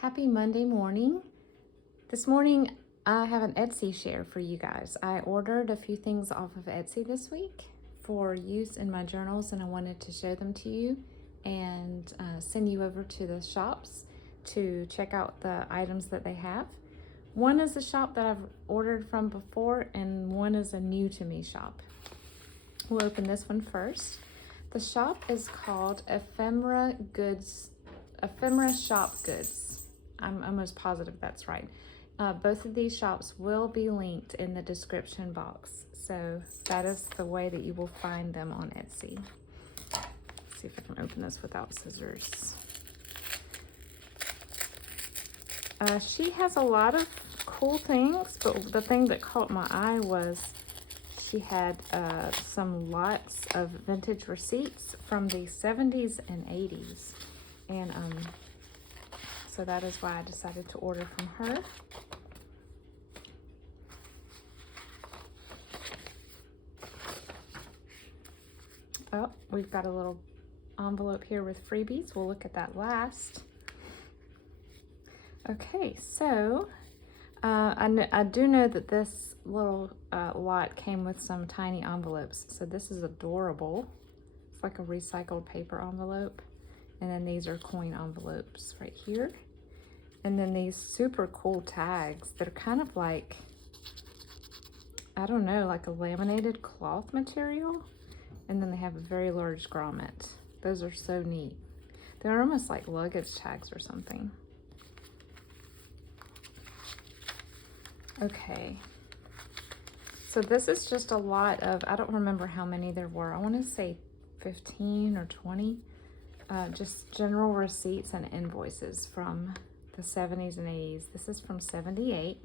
Happy Monday morning. This morning I have an Etsy share for you guys. I ordered a few things off of Etsy this week for use in my journals, and I wanted to show them to you and send you over to the shops to check out the items that they have. One is a shop that I've ordered from before, and one is a new to me shop. We'll open this one first. The shop is called Ephemera Shop Goods. I'm almost positive that's right. Both of these shops will be linked in the description box. So that is the way that you will find them on Etsy. Let's see if I can open this without scissors. She has a lot of cool things, but the thing that caught my eye was she had some lots of vintage receipts from the 70s and 80s. And so that is why I decided to order from her. Oh, we've got a little envelope here with freebies. We'll look at that last. Okay, so I do know that this little lot came with some tiny envelopes. So this is adorable. It's like a recycled paper envelope. And then these are coin envelopes right here. And then these super cool tags that are kind of like, I don't know, like a laminated cloth material. And then they have a very large grommet. Those are so neat. They're almost like luggage tags or something. Okay. So this is just a lot of, I don't remember how many there were. I want to say 15 or 20. Just general receipts and invoices from the 70s and 80s. This is from 78.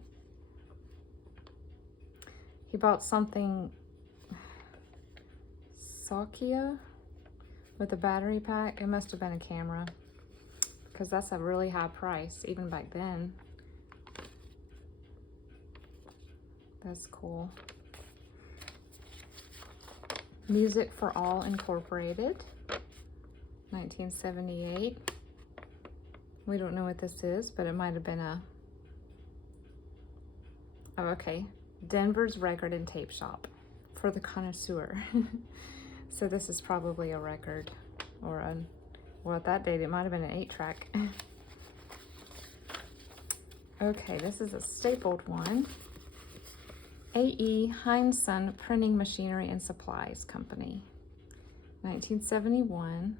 He bought something Sokia with a battery pack. It must have been a camera because that's a really high price even back then. That's cool. Music for All Incorporated, 1978. We don't know what this is, but it might have been a, oh, okay. Denver's Record and Tape Shop for the connoisseur. So this is probably a record or a, well, at that date, it might have been an 8-track. Okay, this is a stapled one. A.E. Hindson Printing Machinery and Supplies Company, 1971.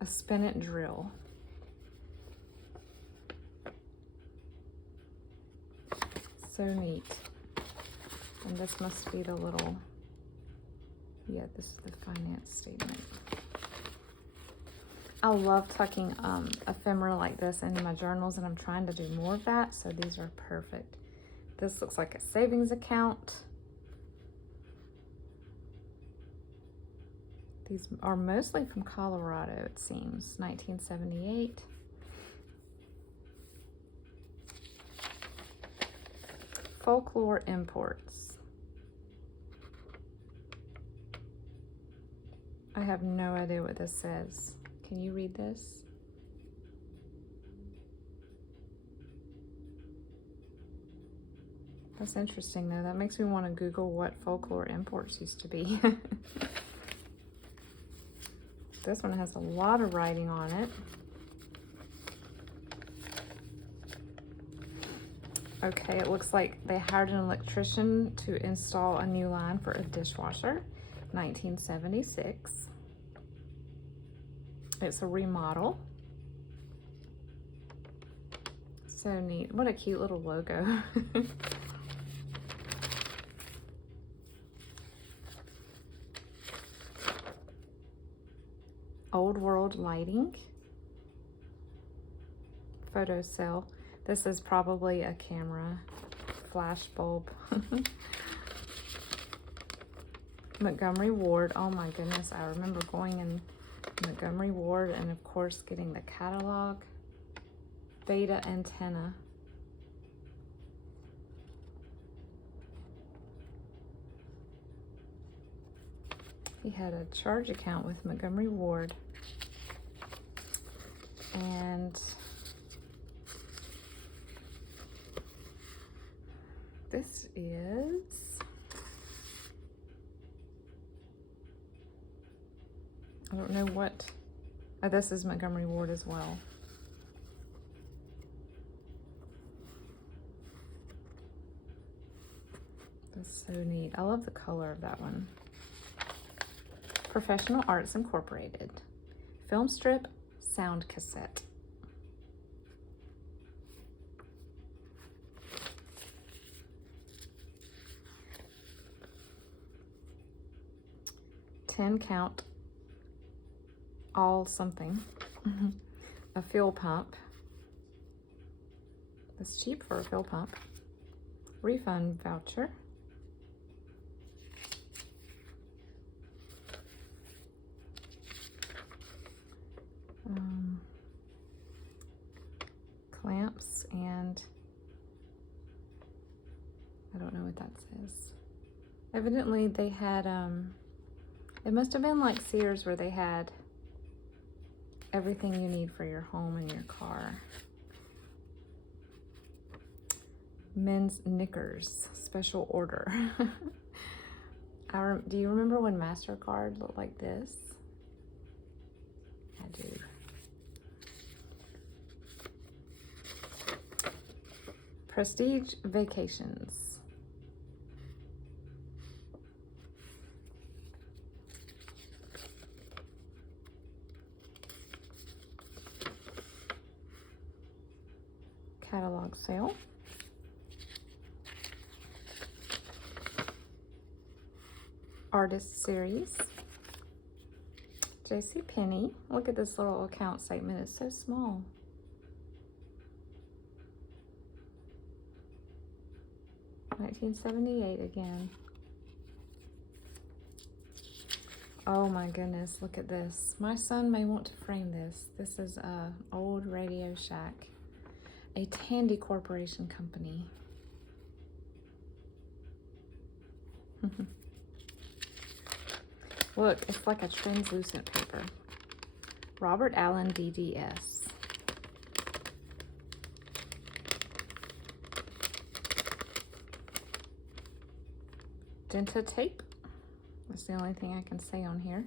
A spinet drill. So neat. And this must be the little, yeah, this is the finance statement. I love tucking ephemera like this into my journals, and I'm trying to do more of that, so these are perfect. This looks like a savings account. These are mostly from Colorado, it seems, 1978. Folklore Imports. I have no idea what this says. Can you read this? That's interesting though. That makes me want to Google what Folklore Imports used to be. This one has a lot of writing on it. Okay, it looks like they hired an electrician to install a new line for a dishwasher, 1976. It's a remodel. So neat. What a cute little logo. Old World Lighting. Photo cell. This is probably a camera. Flash bulb. Montgomery Ward. Oh my goodness. I remember going in Montgomery Ward and of course getting the catalog. Beta antenna. He had a charge account with Montgomery Ward. And This is, I don't know what, oh, this is Montgomery Ward as well. That's so neat. I love the color of that one. Professional Arts Incorporated. Film strip, sound cassette. Ten count, all something. A fuel pump. That's cheap for a fuel pump. Refund voucher. Clamps and I don't know what that says. Evidently they had, it must have been like Sears where they had everything you need for your home and your car. Men's knickers, special order. Do you remember when MasterCard looked like this? I do. Prestige Vacations. Catalog sale. Artist series. JCPenney. Look at this little account statement. It's so small. $1978 again. Oh my goodness, look at this. My son may want to frame this. This is a old Radio Shack. A Tandy Corporation company. Look, it's like a translucent paper. Robert Allen DDS. Denta tape. That's the only thing I can say on here.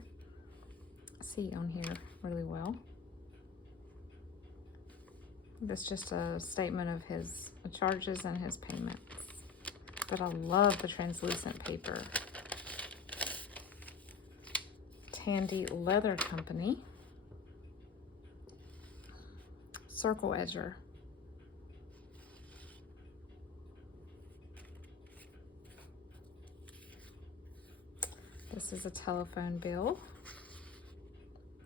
See on here really well. That's just a statement of his charges and his payments. But I love the translucent paper. Tandy Leather Company. Circle edger. This is a telephone bill.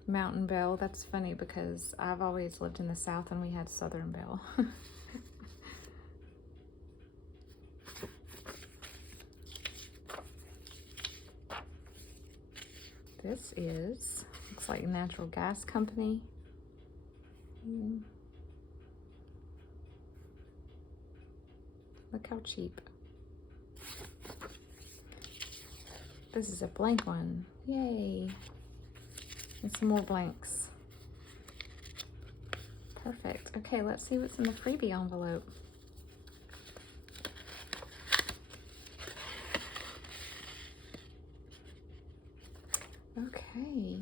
Mountain Bell. That's funny because I've always lived in the South and we had Southern Bell. This is, looks like natural gas company. Look how cheap. This is a blank one. Yay. And some more blanks. Perfect. Okay, let's see what's in the freebie envelope. Okay,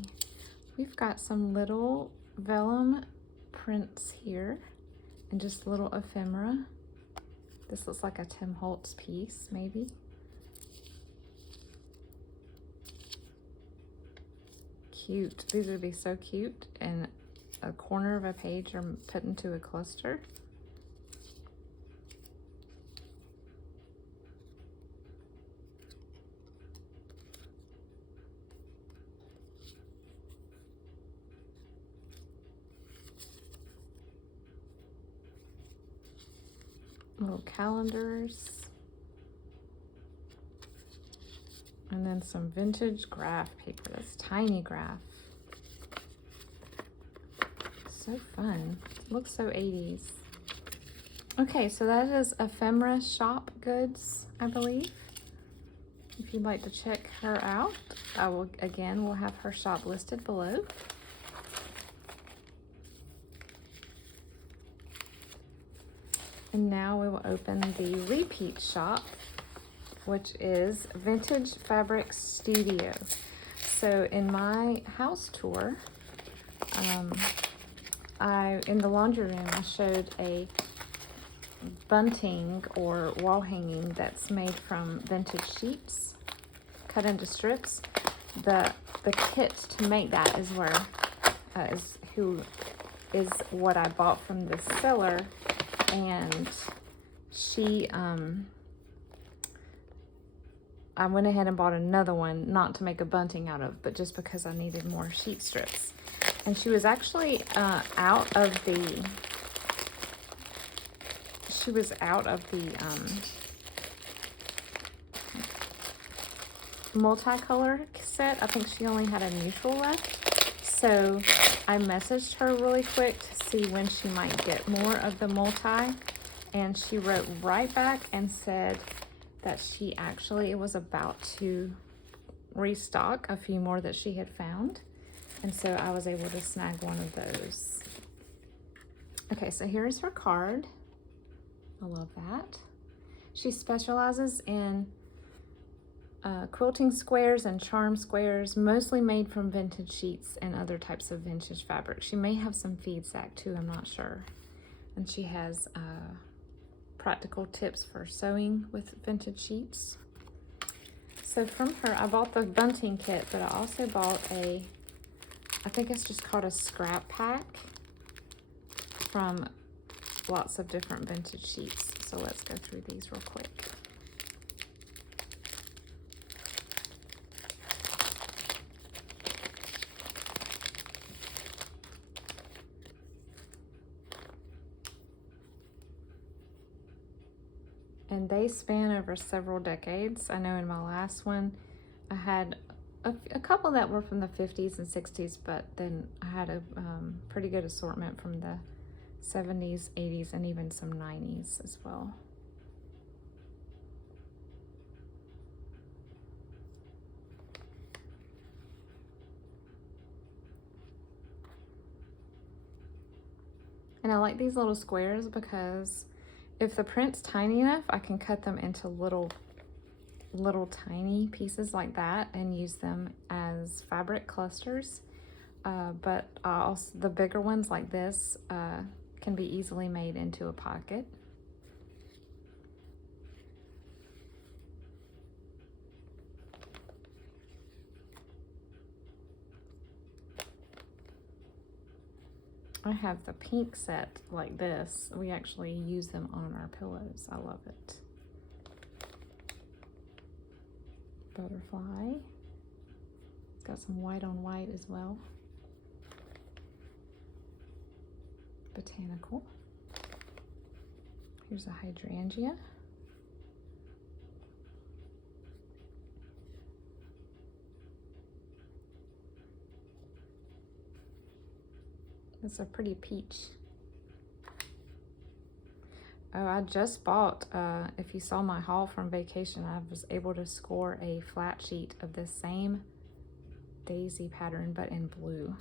we've got some little vellum prints here and just little ephemera. This looks like a Tim Holtz piece, maybe. Cute. These would be so cute and a corner of a page or put into a cluster. Little calendars. And then some vintage graph paper. That's tiny graph. So fun. Looks so 80s. Okay, so that is Ephemera Shop Goods, I believe. If you'd like to check her out, I will, again, we'll have her shop listed below. And now we will open the repeat shop, which is Vintage Fabric Studio. So in my house tour, in the laundry room, I showed a bunting or wall hanging that's made from vintage sheets cut into strips. The kit to make that is what I bought from this seller, and she I went ahead and bought another one, not to make a bunting out of, but just because I needed more sheet strips. And she was actually out of the multicolor set. I think she only had a neutral left. So I messaged her really quick to see when she might get more of the multi. And she wrote right back and said that she actually was about to restock a few more that she had found. And so I was able to snag one of those. Okay, so here's her card. I love that. She specializes in quilting squares and charm squares, mostly made from vintage sheets and other types of vintage fabric. She may have some feed sack too, I'm not sure. And she has practical tips for sewing with vintage sheets. So from her, I bought the bunting kit, but I also bought I think it's just called a scrap pack from lots of different vintage sheets. So let's go through these real quick. And they span over several decades. I know in my last one, I had a couple that were from the 50s and 60s, but then I had a pretty good assortment from the 70s, 80s, and even some 90s as well. And I like these little squares because if the print's tiny enough, I can cut them into little tiny pieces like that and use them as fabric clusters. But also the bigger ones like this can be easily made into a pocket. I have the pink set like this. We actually use them on our pillows. I love it. Butterfly. It's got some white on white as well. Botanical. Here's a hydrangea. It's a pretty peach. Oh, I just bought, if you saw my haul from vacation, I was able to score a flat sheet of the same daisy pattern, but in blue.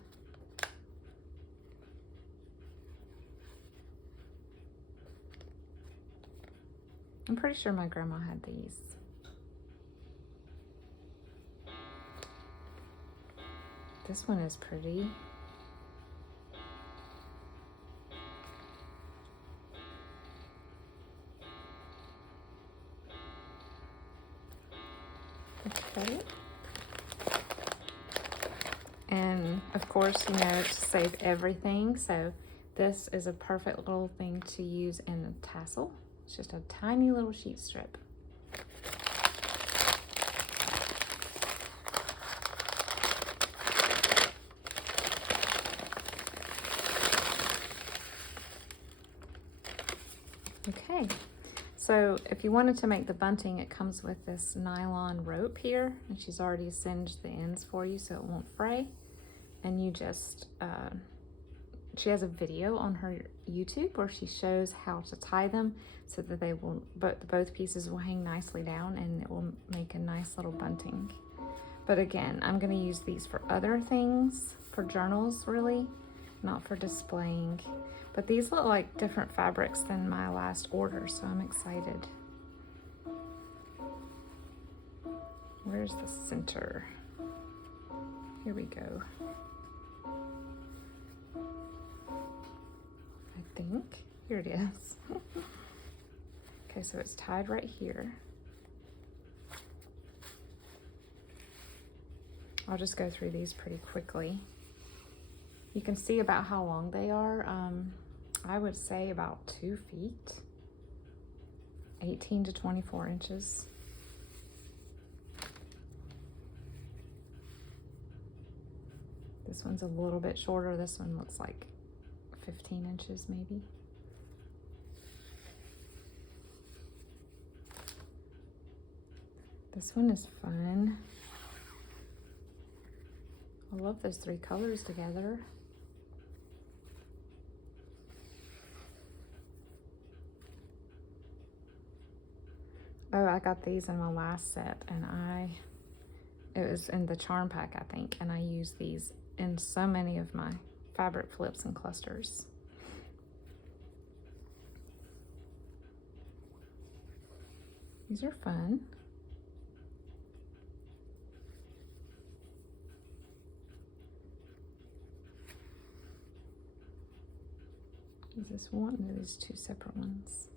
I'm pretty sure my grandma had these. This one is pretty. Okay. And of course, you know, to save everything. So this is a perfect little thing to use in a tassel. It's just a tiny little sheet strip. Okay. So if you wanted to make the bunting, it comes with this nylon rope here, and she's already singed the ends for you so it won't fray. And you just, she has a video on her YouTube where she shows how to tie them so that they will, both pieces will hang nicely down and it will make a nice little bunting. But again, I'm gonna use these for other things, for journals really. not for displaying. But these look like different fabrics than my last order, so I'm excited. Where's the center? Here we go. I think, here it is. Okay, so it's tied right here. I'll just go through these pretty quickly. You can see about how long they are. I would say about 2 feet, 18 to 24 inches. This one's a little bit shorter. This one looks like 15 inches maybe. This one is fun. I love those 3 colors together. Oh, I got these in my last set, and it was in the charm pack, I think, and I used these in so many of my fabric flips and clusters. These are fun. Is this one? No, there's 2 separate ones.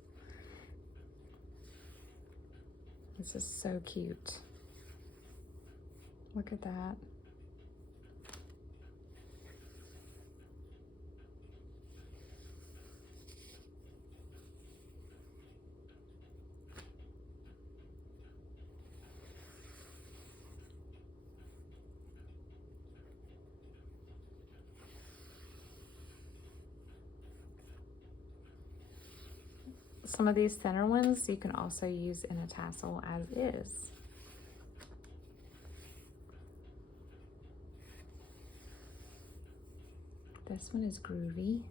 This is so cute. Look at that. Some of these thinner ones you can also use in a tassel as is. This one is groovy.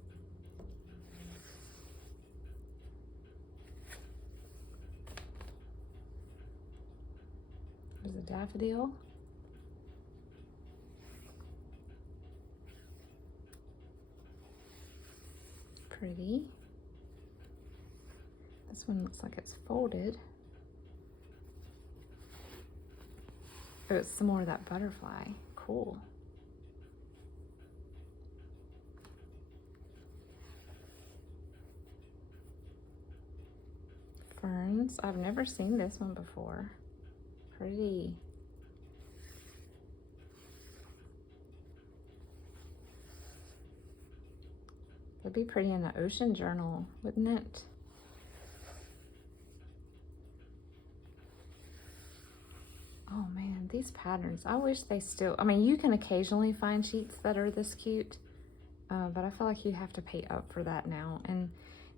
There's a daffodil. Pretty. This one looks like it's folded. Oh, it's some more of that butterfly. Cool. Ferns. I've never seen this one before. Pretty. That'd be pretty in the ocean journal, wouldn't it? Oh man, these patterns, I wish they still, I mean, you can occasionally find sheets that are this cute, but I feel like you have to pay up for that now. And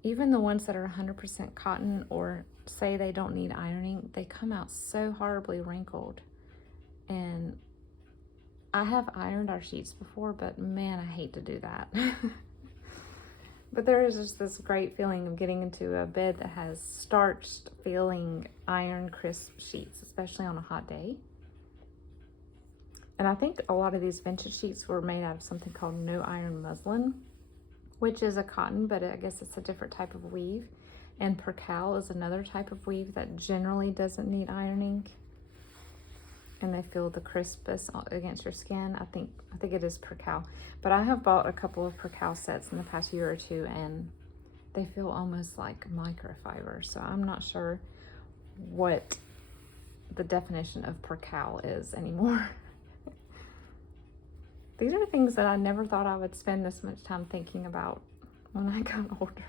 even the ones that are 100% cotton, or say they don't need ironing, they come out so horribly wrinkled. And I have ironed our sheets before, but man, I hate to do that. But there is just this great feeling of getting into a bed that has starched feeling iron crisp sheets, especially on a hot day. And I think a lot of these vintage sheets were made out of something called no iron muslin, which is a cotton, but I guess it's a different type of weave. And percale is another type of weave that generally doesn't need ironing. And they feel the crispness against your skin. I think it is percale. But I have bought a couple of percale sets in the past year or two, and they feel almost like microfiber. So I'm not sure what the definition of percale is anymore. These are things that I never thought I would spend this much time thinking about when I got older.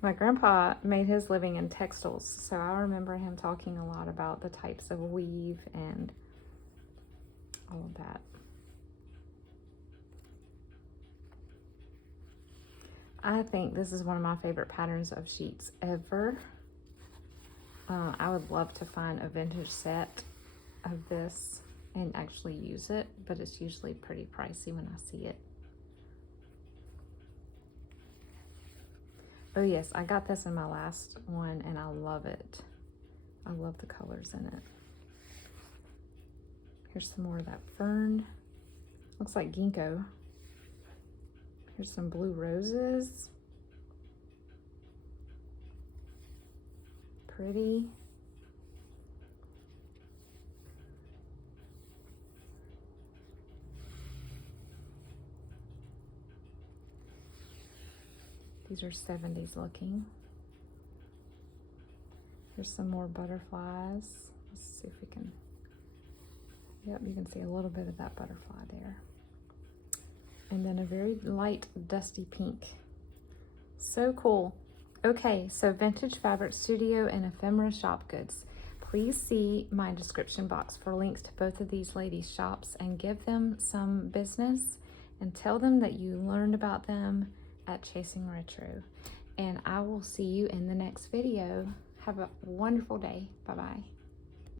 My grandpa made his living in textiles, so I remember him talking a lot about the types of weave and all of that. I think this is one of my favorite patterns of sheets ever. I would love to find a vintage set of this and actually use it, but it's usually pretty pricey when I see it. Oh yes, I got this in my last one and I love it. I love the colors in it. Here's some more of that fern. Looks like ginkgo. Here's some blue roses. Pretty. These are 70s looking. Here's some more butterflies. Let's see if we can, yep, you can see a little bit of that butterfly there. And then a very light dusty pink. So cool. Okay, so Vintage Fabric Studio and Ephemera Shop Goods. Please see my description box for links to both of these ladies' shops and give them some business and tell them that you learned about them at Chasing Retro. And I will see you in the next video. Have a wonderful day. Bye-bye.